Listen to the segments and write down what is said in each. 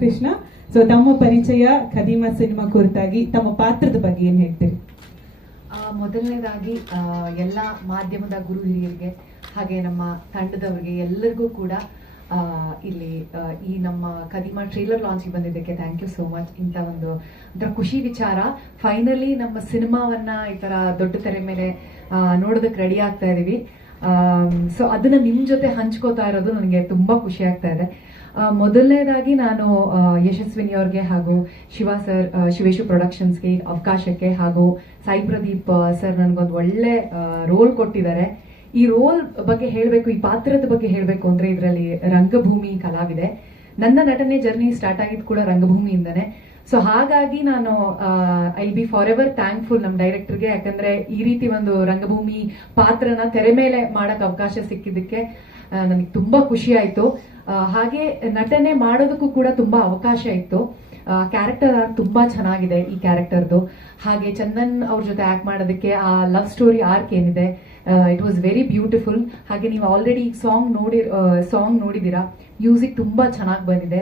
Krishna so ತಮ್ಮ ಪರಿಚಯ ಖದೀಮ cinema ಕುರಿತಾಗಿ ತಮ್ಮ ಪಾತ್ರದ ಬಗ್ಗೆ ಏನ್ ಹೇಳ್ತೀರಿ? ಮೊದಲನೇದಾಗಿ ಎಲ್ಲ ಮಾಧ್ಯಮದ ಗುರು ಹಿರಿಯರಿಗೆ, ಹಾಗೆ ನಮ್ಮ ತಂಡದವರಿಗೆ ಎಲ್ಲರಿಗೂ ಕೂಡ ಇಲ್ಲಿ ಈ ನಮ್ಮ ಕದಿಮಾ ಟ್ರೇಲರ್ ಲಾಂಚಿಗೆ ಬಂದಿದ್ದಕ್ಕೆ ಥ್ಯಾಂಕ್ ಯು ಸೋ ಮಚ್ ಇಂಥ ಒಂದು, ಒಂಥರ ಖುಷಿ ವಿಚಾರ. ಫೈನಲಿ ನಮ್ಮ ಸಿನಿಮಾವನ್ನ ಈ ತರ ದೊಡ್ಡ ತೆರೆ ಮೇಲೆ ನೋಡೋದಕ್ಕೆ ರೆಡಿ ಆಗ್ತಾ ಇದೀವಿ. ಸೊ ಅದನ್ನ ನಿಮ್ ಜೊತೆ ಹಂಚ್ಕೋತಾ ಇರೋದು ನನಗೆ ತುಂಬಾ ಖುಷಿ ಆಗ್ತಾ ಇದೆ. ಮೊದಲನೇದಾಗಿ ನಾನು ಯಶಸ್ವಿನಿ ಅವ್ರಿಗೆ ಹಾಗೂ ಶಿವ ಸರ್ ಶಿವೇಶು ಪ್ರೊಡಕ್ಷನ್ಸ್ಗೆ ಅವಕಾಶಕ್ಕೆ ಹಾಗೂ ಸಾಯಿ ಪ್ರದೀಪ್ ಸರ್ ನನಗೊಂದು ಒಳ್ಳೆ ರೋಲ್ ಕೊಟ್ಟಿದ್ದಾರೆ. ಈ ರೋಲ್ ಬಗ್ಗೆ ಹೇಳಬೇಕು, ಈ ಪಾತ್ರದ ಬಗ್ಗೆ ಹೇಳಬೇಕು ಅಂದ್ರೆ ಇದರಲ್ಲಿ ರಂಗಭೂಮಿ ಕಲಾವಿದೆ. ನನ್ನ ನಟನೆ ಜರ್ನಿ ಸ್ಟಾರ್ಟ್ ಆಗಿದ್ದು ಕೂಡ ರಂಗಭೂಮಿಯಿಂದನೇ. ಸೊ ಹಾಗಾಗಿ ನಾನು I be forever thankful ನಮ್ಮ ಡೈರೆಕ್ಟರ್ಗೆ, ಯಾಕಂದ್ರೆ ಈ ರೀತಿ ಒಂದು ರಂಗಭೂಮಿ ಪಾತ್ರನ ತೆರೆ ಮೇಲೆ ಮಾಡಕ್ ಅವಕಾಶ ಸಿಕ್ಕಿದ್ದಕ್ಕೆ ನನಗೆ ತುಂಬಾ ಖುಷಿ ಆಯ್ತು. ಹಾಗೆ ನಟನೆ ಮಾಡೋದಕ್ಕೂ ಕೂಡ ತುಂಬಾ ಅವಕಾಶ ಇತ್ತು. ಕ್ಯಾರೆಕ್ಟರ್ ತುಂಬಾ ಚೆನ್ನಾಗಿದೆ ಈ ಕ್ಯಾರೆಕ್ಟರ್ದು ಹಾಗೆ ಚಂದನ್ ಅವ್ರ ಜೊತೆ ಆಕ್ಟ್ ಮಾಡೋದಕ್ಕೆ ಆ ಲವ್ ಸ್ಟೋರಿ ಆರ್ಕ್ ಏನಿದೆ ಇಟ್ ವಾಸ್ ವೆರಿ ಬ್ಯೂಟಿಫುಲ್ ಹಾಗೆ ನೀವು ಆಲ್ರೆಡಿ ಸಾಂಗ್ ನೋಡಿ ಸಾಂಗ್ ನೋಡಿದ್ದೀರಾ? ಮ್ಯೂಸಿಕ್ ತುಂಬಾ ಚೆನ್ನಾಗಿ ಬಂದಿದೆ.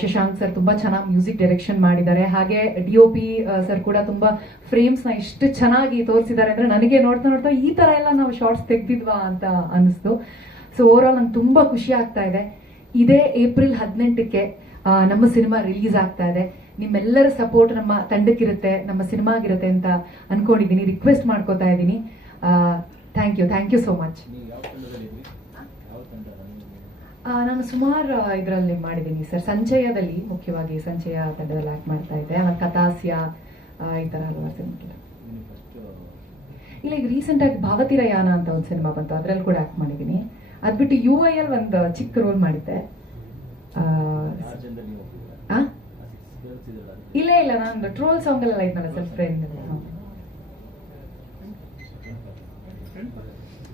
ಶಶಾಂಕ್ ಸರ್ ತುಂಬಾ ಚೆನ್ನಾಗಿ ಮ್ಯೂಸಿಕ್ ಡೈರೆಕ್ಷನ್ ಮಾಡಿದ್ದಾರೆ. ಹಾಗೆ ಡಿ ಒ ಪಿ ಸರ್ ಕೂಡ ತುಂಬಾ ಫ್ರೇಮ್ಸ್ನ ಇಷ್ಟು ಚೆನ್ನಾಗಿ ತೋರಿಸಿದ್ದಾರೆ ಅಂದ್ರೆ ನನಗೆ ನೋಡ್ತಾ ನೋಡ್ತಾ ಈ ತರ ಎಲ್ಲ ನಾವು ಶಾರ್ಟ್ಸ್ ತೆಗ್ದಿದ್ವಾ ಅಂತ ಅನಿಸ್ತು ಸೊ ಓವರ್ ಆಲ್ ನಂಗೆ ತುಂಬಾ ಖುಷಿ ಆಗ್ತಾ ಇದೆ. ಇದೇ ಏಪ್ರಿಲ್ ಹದಿನೆಂಟಕ್ಕೆ ನಮ್ಮ ಸಿನಿಮಾ ರಿಲೀಸ್ ಆಗ್ತಾ ಇದೆ. ನಿಮ್ಮೆಲ್ಲರ ಸಪೋರ್ಟ್ ನಮ್ಮ ತಂಡಕ್ಕಿರುತ್ತೆ, ನಮ್ಮ ಸಿನಿಮಾಗಿರುತ್ತೆ ಅಂತ ಅನ್ಕೊಂಡಿದ್ದೀನಿ ರಿಕ್ವೆಸ್ಟ್ ಮಾಡ್ಕೋತಾ ಇದ್ದೀನಿ thank you thank you so much ನಾನು ಸುಮಾರು ಇದರಲ್ಲಿ ಮಾಡಿದ್ದೀನಿ ಸರ್ ಸಂಚಯದಲ್ಲಿ ಮುಖ್ಯವಾಗಿ ಸಂಚಯ ತಂಡದಲ್ಲಿ ಆಕ್ಟ್ ಮಾಡ್ತಾ ಇದ್ದೆ ಆಮೇಲೆ ಕಥಾಸ್ಯ ಈ ತರ ಹಲವಾರು ಸಿನಿಮಾ ಇಲ್ಲ ಈಗ ರೀಸೆಂಟ್ ಆಗಿ ಭಾವತಿರ ಯಾನ ಅಂತ ಒಂದು ಸಿನಿಮಾ ಬಂತು ಅದರಲ್ಲಿ ಕೂಡ ಆಕ್ಟ್ ಮಾಡಿದ್ದೀನಿ ಅದ್ಬಿಟ್ಟು ಯು ಐ ಎಲ್ ಒಂದು ಚಿಕ್ಕ ರೋಲ್ ಮಾಡಿದ್ದೆ ಇಲ್ಲ ಇಲ್ಲ ನಾನು ಟ್ರೋಲ್ ಸಾಂಗ್ ಎಲ್ಲ ಐತ್ನಲ್ಲ ಸರ್ ಫ್ರೆಂಡ್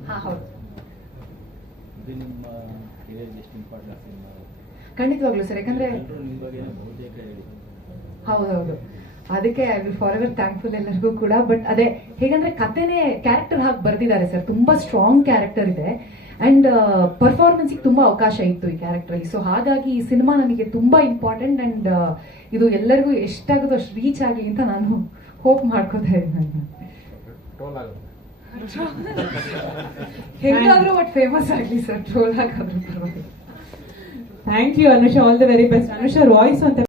ಹಾ ಹೌದು. ಖಂಡಿತವಾಗ್ಲು ಸರ್ ಯಾಕಂದ್ರೆ ಹೌದೌದು ಅದಕ್ಕೆ I will forever thankful ಎಲ್ಲರಿಗೂ ಕೂಡ. ಬಟ್ ಅದೇ ಹೇಗಂದ್ರೆ ಕಥೆನೇ ಕ್ಯಾರೆಕ್ಟರ್ ಹಾಕಿ ಬರ್ದಿದ್ದಾರೆ ಸರ್. ತುಂಬಾ ಸ್ಟ್ರಾಂಗ್ ಕ್ಯಾರೆಕ್ಟರ್ ಇದೆ. ಅಂಡ್ ಪರ್ಫಾರ್ಮೆನ್ಸ್ ತುಂಬಾ ಅವಕಾಶ ಇತ್ತು ಈ ಕ್ಯಾರೆಕ್ಟರ್ ಅಲ್ಲಿ ಸೊ ಹಾಗಾಗಿ ಈ ಸಿನಿಮಾ ನನಗೆ ತುಂಬಾ ಇಂಪಾರ್ಟೆಂಟ್ ಅಂಡ್ ಇದು ಎಲ್ಲರಿಗೂ ಎಷ್ಟಾಗುತ್ತೋ ಅಷ್ಟು ರೀಚ್ ಆಗಲಿ ಅಂತ ನಾನು ಹೋಪ್ ಮಾಡ್ಕೋತಾ ಇದ್ದೀನಿ ಹೇಗಾದ್ರೂ ಬಟ್ ಫೇಮಸ್ ಆಗಲಿ ಸರ್ ಟ್ರೋಲ್ ಆಗಾದ್ರೂ ಪರವಾಗಿಲ್ಲ thank you Anusha all the very best Anusha voice ಅಂತ